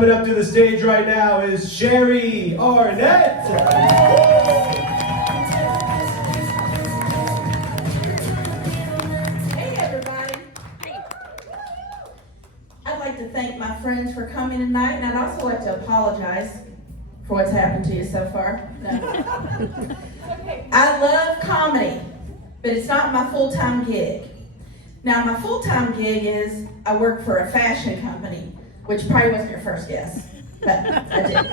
Coming up to the stage right now is Sherry Arnett. Hey everybody. I'd like to thank my friends for coming tonight, and I'd also like to apologize for what's happened to you so far. No. I love comedy, but it's not my full-time gig. Now, my full-time gig is I work for a fashion company, which probably wasn't your first guess, but I did.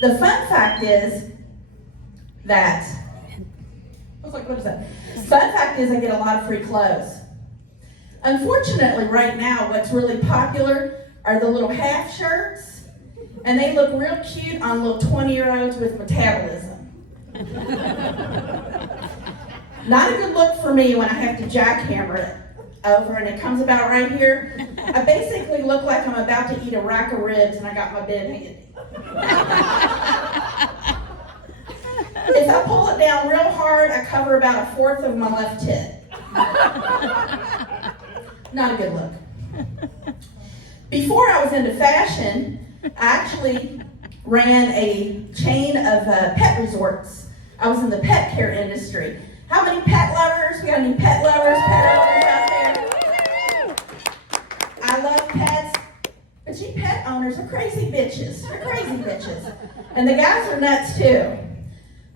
The fun fact is that, I was like, what is that? Fun fact is I get a lot of free clothes. Unfortunately, right now, what's really popular are the little half shirts, and they look real cute on little 20-year-olds with metabolism. Not a good look for me when I have to jackhammer it over and it comes about right here. I basically look like I'm about to eat a rack of ribs and I got my bib handy. If I pull it down real hard, I cover about 1/4 of my left tit. Not a good look. Before I was into fashion, I actually ran a chain of pet resorts. I was in the pet care industry. How many pet lovers? We got any pet lovers, pet owners out there? I love pets, but you pet owners are crazy bitches. They're crazy bitches. And the guys are nuts too.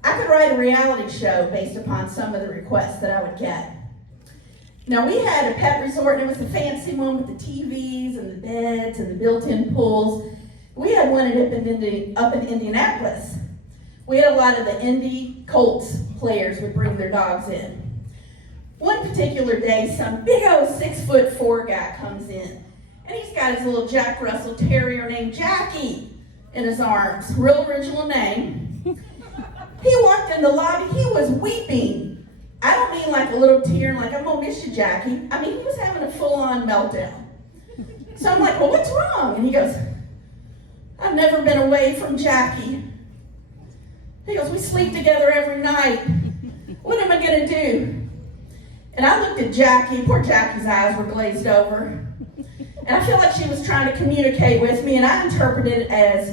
I could write a reality show based upon some of the requests that I would get. Now, we had a pet resort, and it was a fancy one with the TVs and the beds and the built-in pools. We had one up in Indianapolis. We had a lot of the Indy Colts players would bring their dogs in. One particular day, some big old 6'4" guy comes in, and he's got his little Jack Russell Terrier named Jackie in his arms, real original name. He walked in the lobby, he was weeping. I don't mean like a little tear, like I'm gonna miss you, Jackie. I mean, he was having a full-on meltdown. So I'm like, well, what's wrong? And he goes, I've never been away from Jackie. He goes, we sleep together every night. What am I gonna do? And I looked at Jackie, poor Jackie's eyes were glazed over. And I feel like she was trying to communicate with me, and I interpreted it as,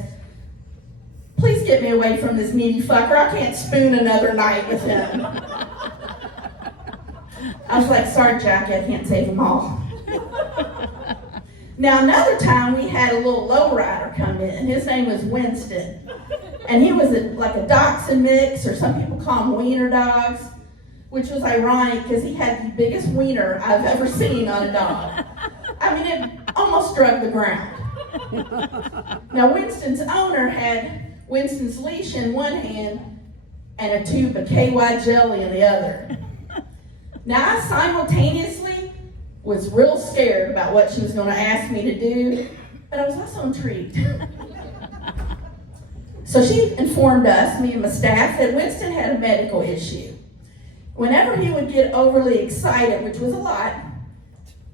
please get me away from this needy fucker. I can't spoon another night with him. I was like, sorry, Jackie, I can't save them all. Now, another time we had a little lowrider come in. His name was Winston. And he was like a dachshund mix, or some people call them wiener dogs, which was ironic because he had the biggest wiener I've ever seen on a dog. I mean, it almost struck the ground. Now, Winston's owner had Winston's leash in one hand and a tube of KY jelly in the other. Now, I simultaneously was real scared about what she was going to ask me to do, but I was also intrigued. So she informed us, me and my staff, that Winston had a medical issue. Whenever he would get overly excited, which was a lot,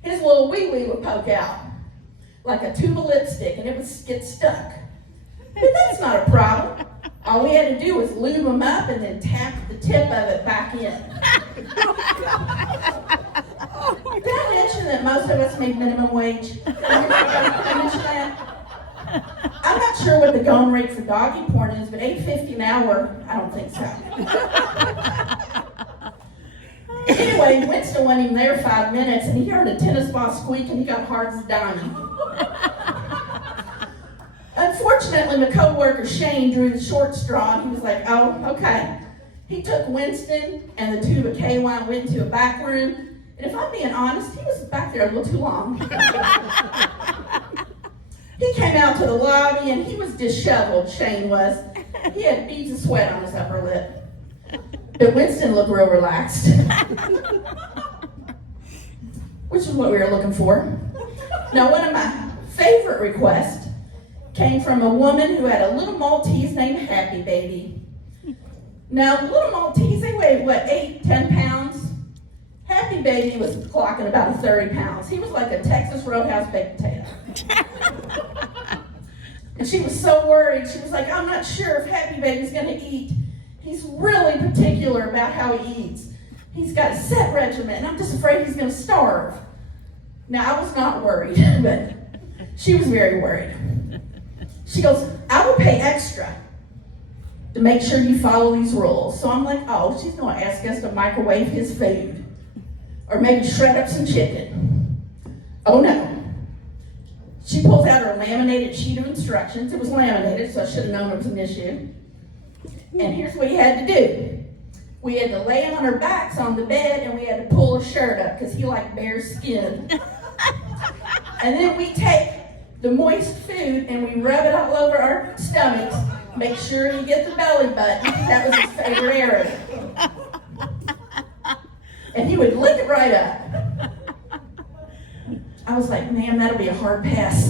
his little wee-wee would poke out like a tube of lipstick, and it would get stuck. But that's not a problem. All we had to do was lube him up and then tap the tip of it back in. Did I mention that most of us make minimum wage? Did I mention that? I'm not sure what the going rate for doggy porn is, but $8.50 an hour, I don't think so. Anyway, Winston wasn't even there 5 minutes, and he heard a tennis ball squeak, and he got hard as a diamond. Unfortunately, my co-worker Shane drew the short straw, and he was like, oh, okay. He took Winston and the tube of KY and went into a back room, and if I'm being honest, he was back there a little too long. He came out to the lobby, and he was disheveled, Shane was. He had beads of sweat on his upper lip. But Winston looked real relaxed. Which is what we were looking for. Now, one of my favorite requests came from a woman who had a little Maltese named Happy Baby. Now, little Maltese, they weighed, 8, 10 pounds? Happy Baby was clocking about 30 pounds. He was like a Texas Roadhouse baked potato. And she was so worried. She was like, I'm not sure if Happy Baby's going to eat. He's really particular about how he eats. He's got a set regimen, and I'm just afraid he's going to starve. Now, I was not worried, but she was very worried. She goes, I will pay extra to make sure you follow these rules. So I'm like, oh, she's going to ask us to microwave his food. Or maybe shred up some chicken. Oh no. She pulls out her laminated sheet of instructions. It was laminated, so I should have known it was an issue. And here's what you had to do. We had to lay on our backs on the bed, and we had to pull her shirt up because he liked bare skin. And then we take the moist food and we rub it all over our stomachs. Make sure you get the belly button. That was his favorite area. And he would lick it right up. I was like, man, that'll be a hard pass.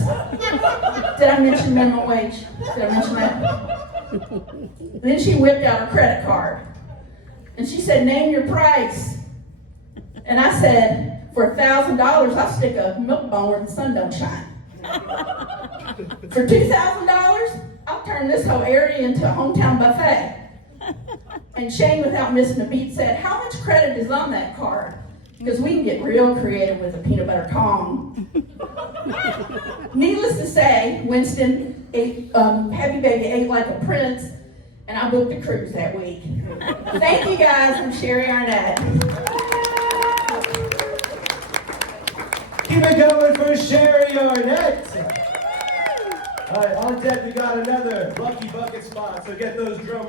Did I mention minimum wage? Did I mention that? Then she whipped out her credit card. And she said, name your price. And I said, for $1,000, I'll stick a milk bone where the sun don't shine. For $2,000, I'll turn this whole area into a hometown buffet. And Shane, without missing a beat, said, how much credit is on that card? Because we can get real creative with a peanut butter Kong. Needless to say, Winston ate, Happy Baby ate like a prince, and I booked a cruise that week. Thank you guys, I'm Sherry Arnett. Keep it going for Sherry Arnett. All right, on deck we got another lucky bucket spot, so get those drum